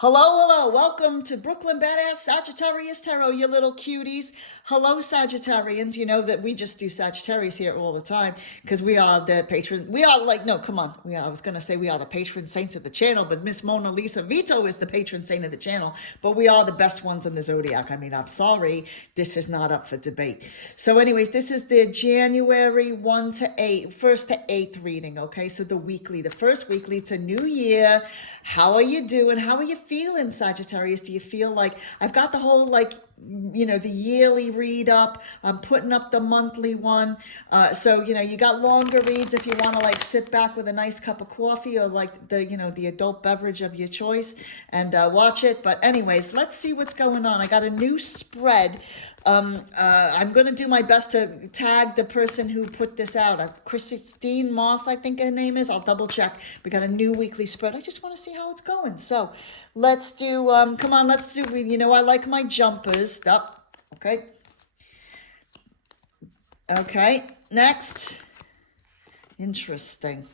Hello, welcome to Brooklyn Badass Sagittarius Tarot, you little cuties. Hello, Sagittarians. You know that we just do Sagittarius here all the time because we are the patron. We are like, no, come on. I was going to say we are the patron saints of the channel, but Miss Mona Lisa Vito is the patron saint of the channel, but we are the best ones in the zodiac. I mean, I'm sorry. This is not up for debate. So anyways, this is the January 1st to 8th reading. Okay. So the weekly, the first weekly, it's a new year. How are you doing? How are you feeling, Sagittarius? Do you feel like I've got the whole the yearly read up? I'm putting up the monthly one. So you got longer reads if you want to like sit back with a nice cup of coffee or like the adult beverage of your choice and watch it. But anyways, let's see what's going on. I got a new spread. I'm going to do my best to tag the person who put this out. Christine Moss, I think her name is. I'll double check. We got a new weekly spread. I just want to see how it's going. So let's do, come on, let's do, I like my jumpers. Up. Okay. Okay. Next. Interesting.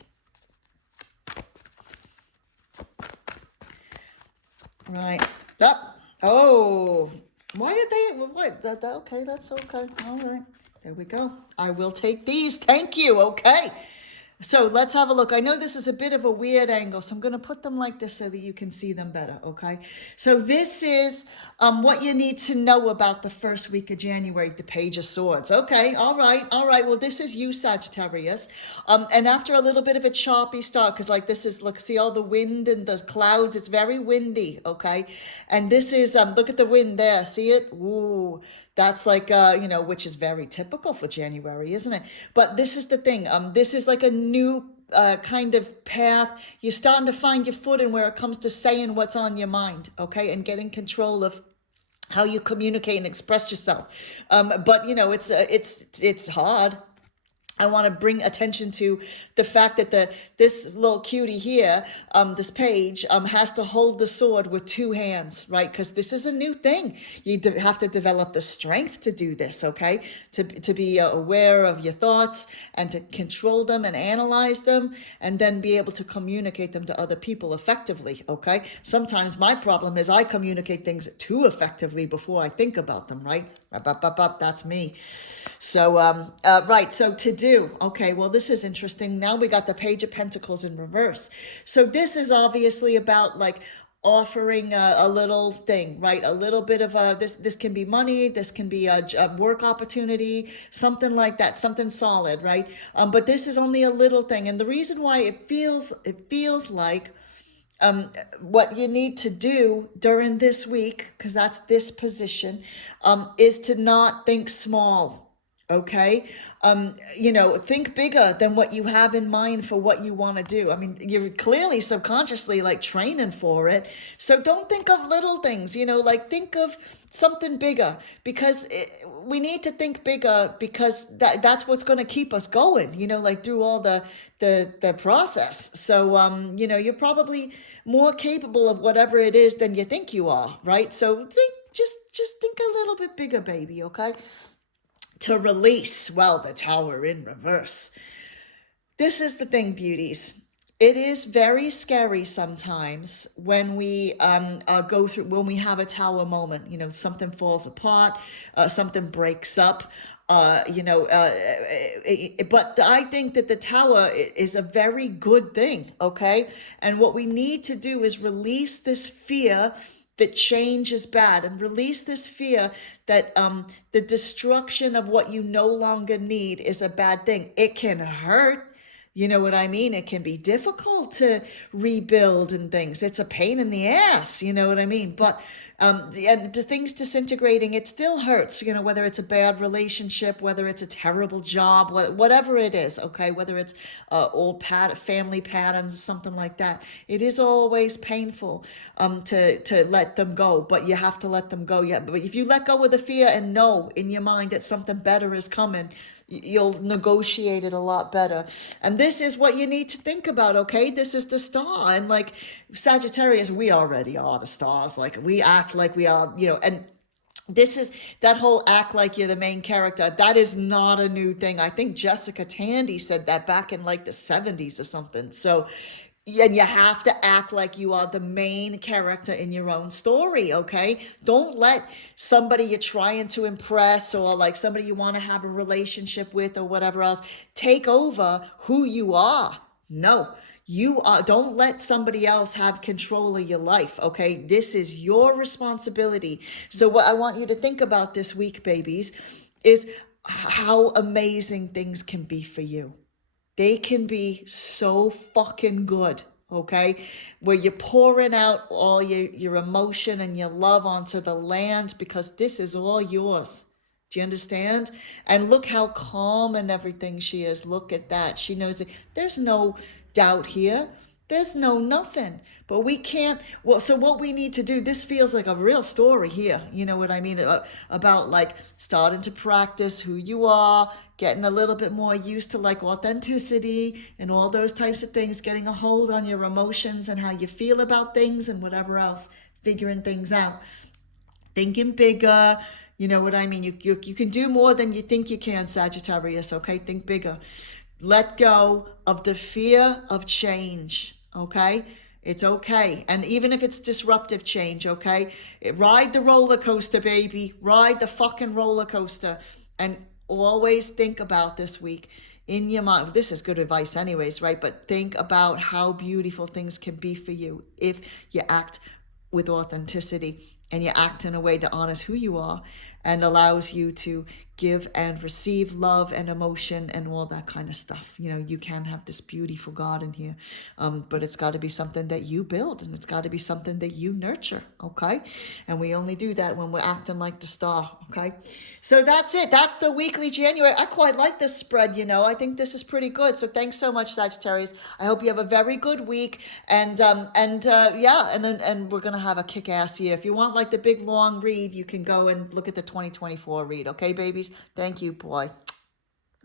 Right. Up. Oh. Why did they, what, okay, that's okay, all right, there we go. I will take these, thank you, okay. So let's have a look. I know this is a bit of a weird angle, so I'm going to put them like this so that you can see them better, okay? So this is what you need to know about the first week of January, the Page of Swords. Okay, all right. Well, this is you, Sagittarius. And after a little bit of a choppy start, because like this is, look, see all the wind and the clouds, it's very windy, okay? And this is, look at the wind there, see it? Ooh. That's like, which is very typical for January, isn't it? But this is the thing. This is like a new kind of path. You're starting to find your footing where it comes to saying what's on your mind, okay? And getting control of how you communicate and express yourself. But, it's hard. I want to bring attention to the fact that this little cutie here, this page, has to hold the sword with two hands, right? Because this is a new thing. You have to develop the strength to do this, okay? To be aware of your thoughts and to control them and analyze them and then be able to communicate them to other people effectively, okay? Sometimes my problem is I communicate things too effectively before I think about them, right? That's me. So, right, so to do, okay, well, this is interesting. Now we got the Page of Pentacles in reverse. So this is obviously about like offering a little thing, right? A little bit of this can be money, this can be a work opportunity, something like that, something solid, right? But this is only a little thing. And the reason why it feels like what you need to do during this week, because that's this position, is to not think small. Okay. Think bigger than what you have in mind for what you want to do. I mean, you're clearly subconsciously like training for it. So don't think of little things, like think of something bigger because we need to think bigger because that's what's going to keep us going, like through all the process. So, you're probably more capable of whatever it is than you think you are. Right. So just think a little bit bigger, baby. Okay. To release, well, the Tower in reverse. This is the thing, beauties. It is very scary sometimes when we when we have a Tower moment, something falls apart, something breaks up, but I think that the Tower is a very good thing, okay? And what we need to do is release this fear that change is bad and release this fear that the destruction of what you no longer need is a bad thing. It can hurt. You know what I mean? It can be difficult to rebuild and things. It's a pain in the ass, you know what I mean? But and the things disintegrating, it still hurts, whether it's a bad relationship, whether it's a terrible job, whatever it is, okay? Whether it's old family patterns, something like that. It is always painful to let them go, but you have to let them go. Yeah, but if you let go of the fear and know in your mind that something better is coming, you'll negotiate it a lot better. And this is what you need to think about, okay? This is the star. And like Sagittarius, we already are the stars. Like we act like we are, and this is that whole act like you're the main character. That is not a new thing. I think Jessica Tandy said that back in like the 70s or something. So and you have to act like you are the main character in your own story, okay? Don't let somebody you're trying to impress or like somebody you want to have a relationship with or whatever else take over who you are. No, you are, don't let somebody else have control of your life, okay? This is your responsibility. So what I want you to think about this week, babies, is how amazing things can be for you. They can be so fucking good, okay? Where you're pouring out all your emotion and your love onto the land because this is all yours. Do you understand? And look how calm and everything she is. Look at that. She knows that there's no doubt here. There's no nothing. But we can't. Well, so what we need to do, this feels like a real story here. You know what I mean? About like starting to practice who you are, getting a little bit more used to like authenticity and all those types of things, getting a hold on your emotions and how you feel about things and whatever else, figuring things out, thinking bigger. You know what I mean? You can do more than you think you can, Sagittarius, okay? Think bigger. Let go of the fear of change, okay? It's okay. And even if it's disruptive change, okay? Ride the roller coaster, baby. Ride the fucking roller coaster. And always think about this week in your mind. This is good advice anyways, right? But think about how beautiful things can be for you if you act with authenticity and you act in a way that honors who you are and allows you to give and receive love and emotion and all that kind of stuff. You know, you can have this beautiful garden here, but it's got to be something that you build and it's got to be something that you nurture, okay? And we only do that when we're acting like the star, okay? So that's it. That's the weekly January. I quite like this spread, you know. I think this is pretty good. So thanks so much, Sagittarius. I hope you have a very good week. And we're going to have a kick-ass year. If you want like the big long read, you can go and look at the 2024 read, okay, babies? Thank you, boy.